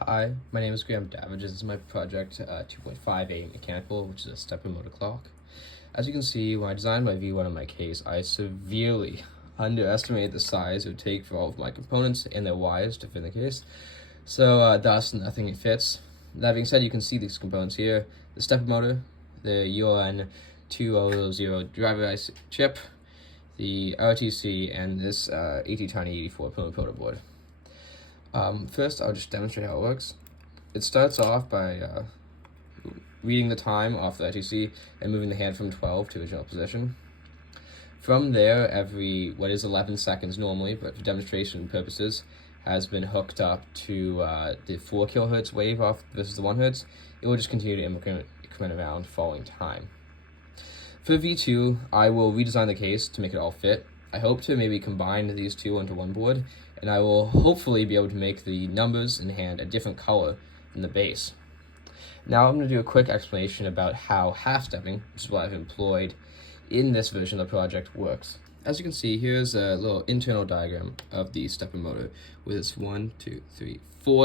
Hi, my name is Graham Davidge. This is my project 2.58 mechanical, which is a stepper motor clock. As you can see, when I designed my V1 in my case, I severely underestimated the size it would take for all of my components and their wires to fit in the case. So thus, nothing fits. That being said, you can see these components here: the stepper motor, the ULN 2000 driver IC chip, the RTC, and this ATtiny84 proto board. First, I'll just demonstrate how it works. It starts off by reading the time off the ITC and moving the hand from 12 to original position. From there, every, 11 seconds normally, but for demonstration purposes, has been hooked up to the 4 kHz wave off versus the 1 Hz. It will just continue to increment around following time. For V2, I will redesign the case to make it all fit. I hope to maybe combine these two onto one board, and I will hopefully be able to make the numbers in hand a different color than the base. Now I'm going to do a quick explanation about how half-stepping, which is what I've employed in this version of the project, works. As you can see, here's a little internal diagram of the stepper motor with its 4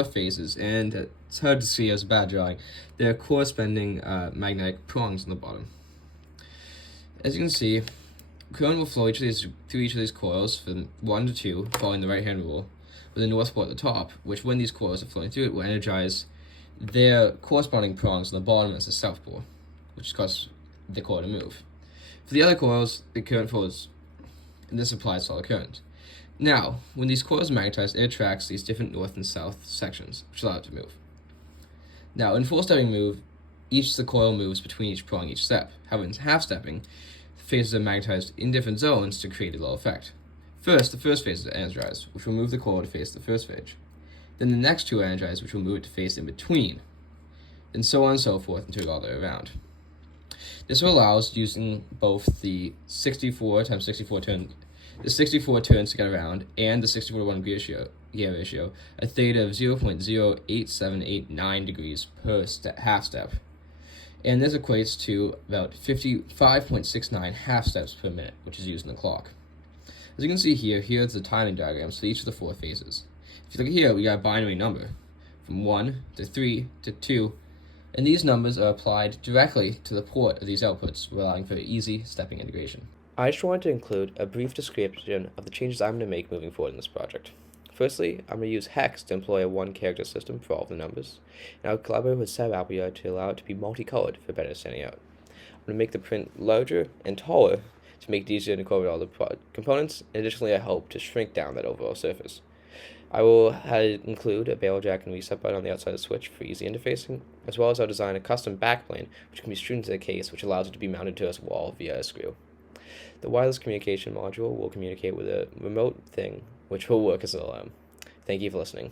phases, and it's hard to see as a bad drawing. There are corresponding magnetic prongs on the bottom. As you can see, current will flow through each of these coils from 1 to 2, following the right-hand rule, with a north pole at the top, which when these coils are flowing through it will energize their corresponding prongs on the bottom as the south pole, which causes the coil to move. For the other coils, the current flows, and this applies to all the current. Now, when these coils are magnetized, it attracts these different north and south sections, which allow it to move. Now, in full stepping move, each of the coil moves between each prong each step. However, in half stepping, phases are magnetized in different zones to create a little effect. First, the first phase is energized, which will move the coil to face the first phase. Then the next two are energized, which will move it to face in between. And so on and so forth until it all the way around. This will allow us using both the 64 times 64 turns to get around and the 64 to 1 gear ratio, a theta of 0.08789 degrees per half step. And this equates to about 55.69 half steps per minute, which is used in the clock. As you can see here, here's the timing diagrams for each of the 4 phases. If you look here, we got a binary number from 1 to 3 to 2, and these numbers are applied directly to the port of these outputs, allowing for easy stepping integration. I just wanted to include a brief description of the changes I'm going to make moving forward in this project. Firstly, I'm going to use hex to employ a one-character system for all of the numbers, and I'll collaborate with Appia to allow it to be multicolored for better standing out. I'm going to make the print larger and taller to make it easier to incorporate all the components, and additionally I hope to shrink down that overall surface. I will include a barrel jack and reset button on the outside of the switch for easy interfacing, as well as I'll design a custom backplane which can be screwed into the case, which allows it to be mounted to a wall via a screw. The wireless communication module will communicate with a remote thing, which will work as an alarm. Thank you for listening.